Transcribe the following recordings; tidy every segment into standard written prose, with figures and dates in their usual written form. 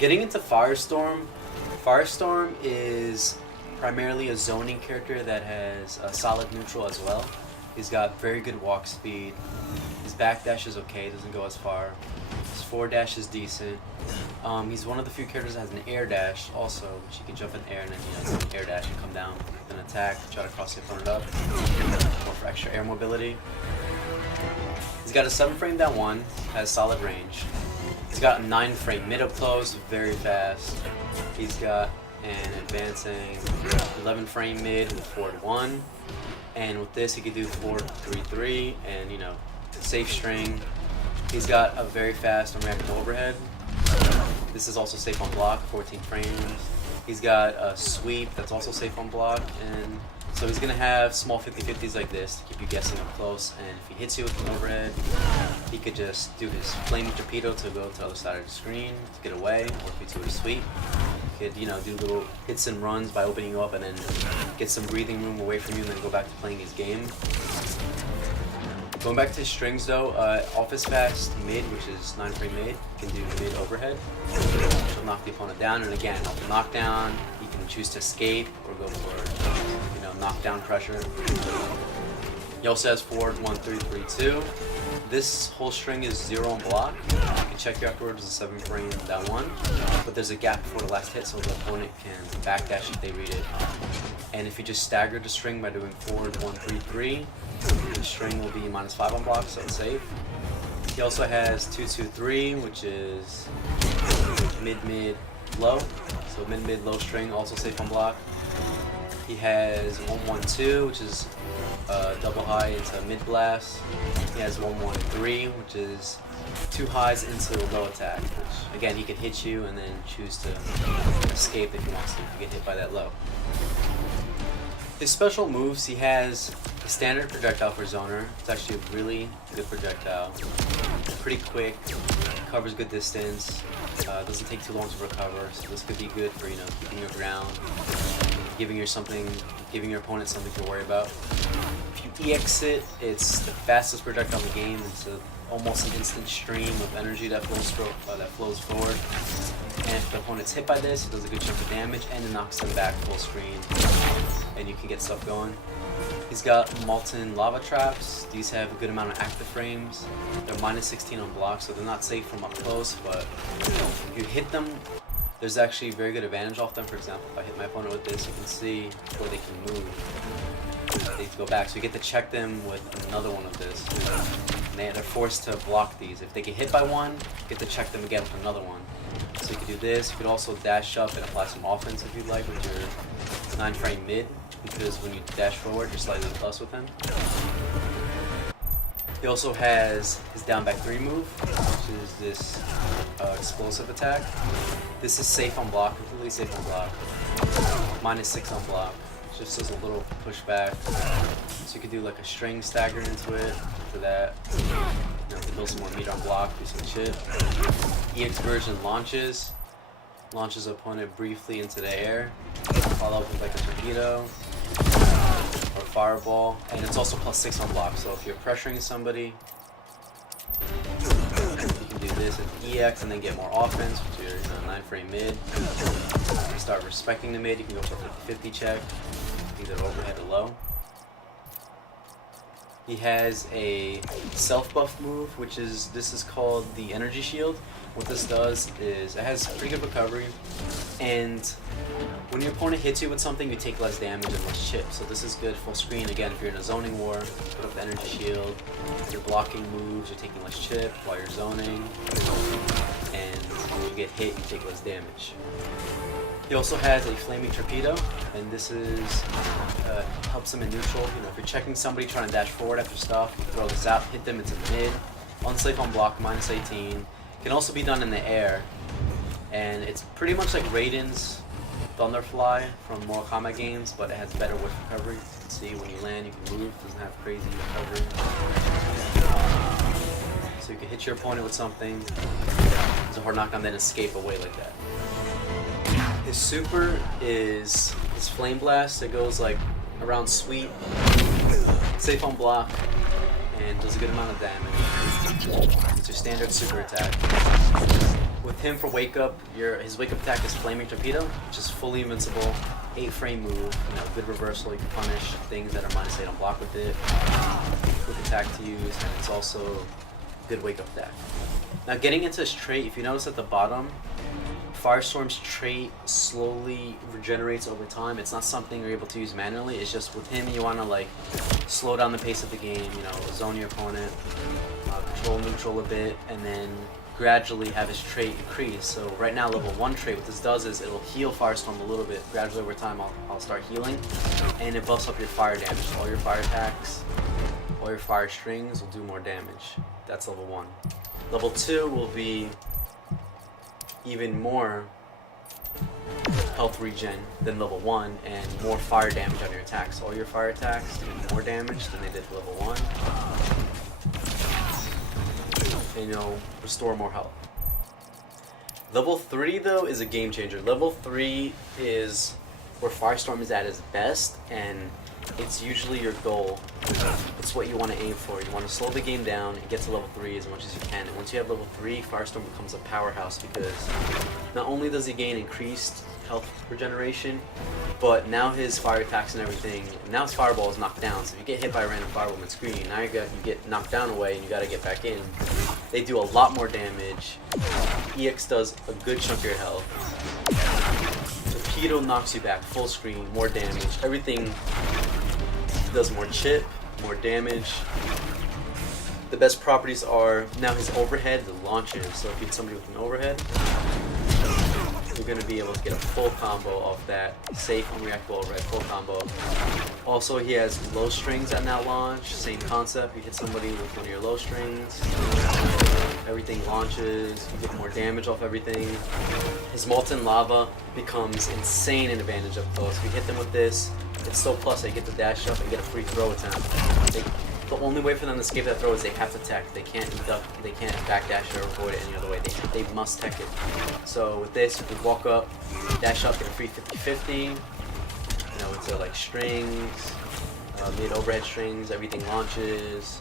Getting into Firestorm, Firestorm is primarily a zoning character that has a solid neutral as well. He's got very good walk speed. His backdash is okay, doesn't go as far. His forward dash is decent. He's one of the few characters that has an air dash also, which you can jump in the air and then air dash and come down, then attack, try to cross the opponent up, more for extra air mobility. He's got a 7 frame down 1, has solid range. He's got a 9 frame mid up close, very fast. He's got an advancing 11 frame mid with forward 1. And with this he could do forward 3-3 and safe string. He's got a very fast unreacting overhead. This is also safe on block, 14 frames. He's got a sweep that's also safe on block, and so he's going to have small 50-50s like this to keep you guessing up close, and if he hits you with an overhead, he could just do his flaming torpedo to go to the other side of the screen to get away, or if he do a sweep. He could, do little hits and runs by opening you up and then get some breathing room away from you and then go back to playing his game. Going back to his strings though, office fast mid, which is 9 frame mid, can do mid overhead, which will knock the opponent down, and again, off the knockdown, you can choose to escape or go for, knockdown crusher. He also has forward 1-3-3-2. This whole string is 0 on block. You can check you afterwards as a 7 frame down 1, but there's a gap before the last hit so the opponent can backdash if they read it. And if you just stagger the string by doing forward 1-3-3, the string will be -5 on block, so it's safe. He also has 2-2-3, which is mid-mid-low, so mid-mid-low string, also safe on block. He has 1-1-2, which is double high into mid blast. He has 1-1-3, which is 2 highs into low attack, which again he can hit you and then choose to escape if he wants to, if you get hit by that low. His special moves, he has a standard projectile for zoner. It's actually a really good projectile. Pretty quick, covers good distance, doesn't take too long to recover, so this could be good for keeping your ground, giving your opponent something to worry about. If you EX it, it's the fastest projectile in the game. It's almost an instant stream of energy that flows forward. And if the opponent's hit by this, it does a good chunk of damage and it knocks them back full screen, and you can get stuff going. He's got Molten lava traps. These have a good amount of active frames. They're -16 on block, so they're not safe from up close, but if you hit them, there's actually very good advantage off them. For example, if I hit my opponent with this, you can see where they can move. They go back, so you get to check them with another one of this. And they're forced to block these. If they get hit by one, you get to check them again with another one. So you could do this. You could also dash up and apply some offense if you'd like with your 9 frame mid, because when you dash forward, you're slightly plus with him. He also has his down back 3 move, which is this explosive attack. This is safe on block, completely safe on block. -6 on block. Just does a little pushback. So you could do like a string stagger into it for that. To build some more meat on block, do some chip. EX version launches opponent briefly into the air, follow up with like a torpedo or fireball, and it's also +6 on block. So if you're pressuring somebody, you can do this at EX and then get more offense with your 9 frame mid. You start respecting the mid, you can go for a 50 check, either overhead or low. He has a self-buff move, this is called the Energy Shield. What this does is it has pretty good recovery, and when your opponent hits you with something, you take less damage and less chip. So this is good full screen. Again, if you're in a zoning war, put up the Energy Shield. You're blocking moves, you're taking less chip while you're zoning, and when you get hit, you take less damage. He also has a flaming torpedo, and this is helps him in neutral. If you're checking somebody trying to dash forward after stuff, you throw this out, hit them into mid, unsafe on block, -18. Can also be done in the air, and it's pretty much like Raiden's Thunderfly from Mortal Kombat games, but it has better whiff recovery. You can see when you land, you can move. It doesn't have crazy recovery. So you can hit your opponent with something, it's a hard knockdown, then escape away like that. His super is his Flame Blast. It goes like around sweep, safe on block, and does a good amount of damage. It's your standard super attack. with him for wake up, his wake up attack is Flaming Torpedo, which is fully invincible, 8-frame move, you know, good reversal. You can punish things that are -8 on block with it. Quick attack to use, and it's also good wake up attack. Now getting into his trait, if you notice at the bottom, Firestorm's trait slowly regenerates over time. It's not something you're able to use manually. It's just with him, you want to like slow down the pace of the game, you know, zone your opponent, control neutral a bit, and then gradually have his trait increase. So right now, level 1 trait, what this does is it'll heal Firestorm a little bit. Gradually over time, I'll start healing, and it buffs up your fire damage. All your fire attacks, all your fire strings will do more damage. That's level 1. Level 2 will be even more health regen than level 1 and more fire damage on your attacks. All your fire attacks do more damage than they did level 1. And you'll restore more health. Level 3 though is a game changer. Level 3 is where Firestorm is at his best, and it's usually your goal. It's what you want to aim for. You want to slow the game down and get to level 3 as much as you can. And once you have level 3, Firestorm becomes a powerhouse because not only does he gain increased health regeneration, but now his fire attacks and everything, now his fireball is knocked down. So if you get hit by a random fireball on the screen, now you get knocked down away and you got to get back in. They do a lot more damage. EX does a good chunk of your health. Torpedo knocks you back full screen, more damage. Everything does more chip, more damage. The best properties are now his overhead, the launches. So if you hit somebody with an overhead, you're going to be able to get a full combo off that. Safe, unreactable overhead, full combo. Also, he has low strings at now launch. Same concept. You hit somebody with one of your low strings, everything launches. You get more damage off everything. His Molten Lava becomes insane in advantage up close. If you hit them with this, it's so plus. They get the dash up and get a free throw attempt. The only way for them to escape that throw is they have to tech. They can't duck, they can't backdash or avoid it any other way. They must tech it. So with this, you can walk up, dash up, get a free 50-50. You know, it's like strings, mid overhead strings, everything launches.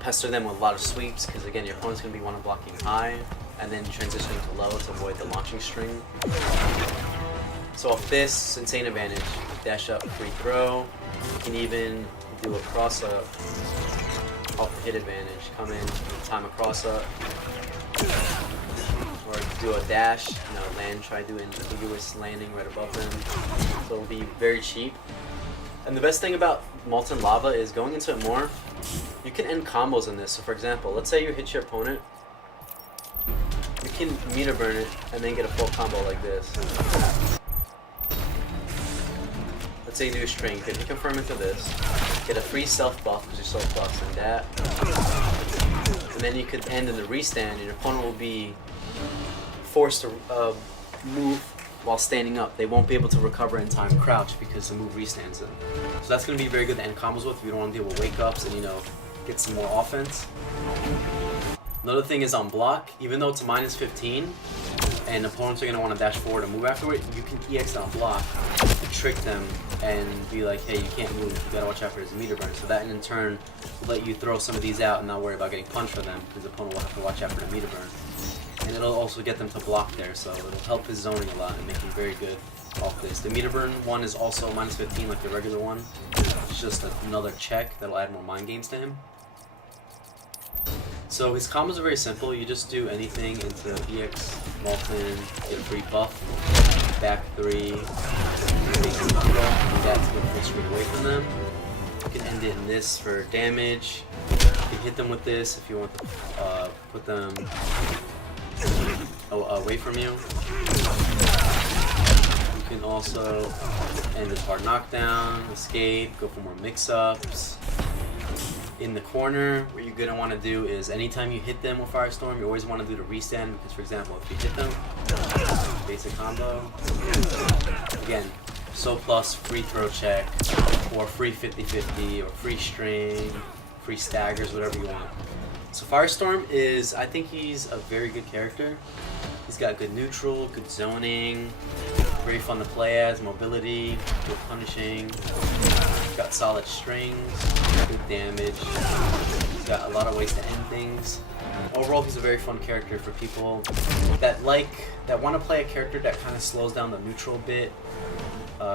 Pester them with a lot of sweeps because again, your opponent's gonna be one blocking high, and then transitioning to low to avoid the launching string. So off this, insane advantage. Dash up, free throw. You can even do a cross up off the hit advantage. Come in, time a cross up, or do a dash. You know, land. Try doing ambiguous landing right above them. So it'll be very cheap. And the best thing about Molten Lava is going into it more. You can end combos in this. So for example, let's say you hit your opponent. You can meter burn it and then get a full combo like this. Let's say you do a string, you can confirm into this, get a free self buff because you're self buffs and that, and then you could end in the restand and your opponent will be forced to move while standing up. They won't be able to recover in time crouch because the move restands them. So that's going to be very good to end combos with if you don't want to deal with wake ups and, you know, get some more offense. Another thing is on block, even though it's a -15 and opponents are going to want to dash forward and move afterward, you can EX on block to trick them and be like, hey, you can't move, you gotta watch out for his meter burn. So that in turn will let you throw some of these out and not worry about getting punched for them because the opponent will have to watch out for the meter burn. And it'll also get them to block there, so it'll help his zoning a lot and make him very good off this. The meter burn one is also -15 like the regular one. It's just another check that'll add more mind games to him. So his combos are very simple. You just do anything into EX, Molten, get a free buff, back 3, that's going to full screen away from them. You can end it in this for damage. You can hit them with this if you want to put them away from you. You can also end this hard knockdown, escape, go for more mix-ups. In the corner, what you're going to want to do is anytime you hit them with Firestorm, you always want to do the restand because, for example, if you hit them, basic combo, again, so plus free throw check, or free 50-50, or free string, free staggers, whatever you want. So Firestorm is, I think he's a very good character. He's got good neutral, good zoning, very fun to play as, mobility, good punishing, got solid strings, good damage, he's got a lot of ways to end things. Overall, he's a very fun character for people that want to play a character that kind of slows down the neutral a bit,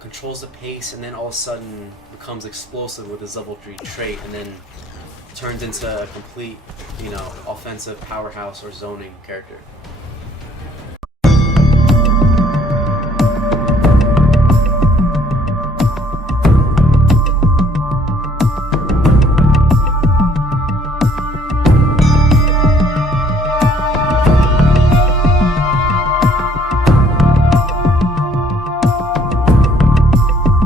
controls the pace, and then all of a sudden becomes explosive with his level 3 trait, and then turns into a complete, offensive powerhouse or zoning character.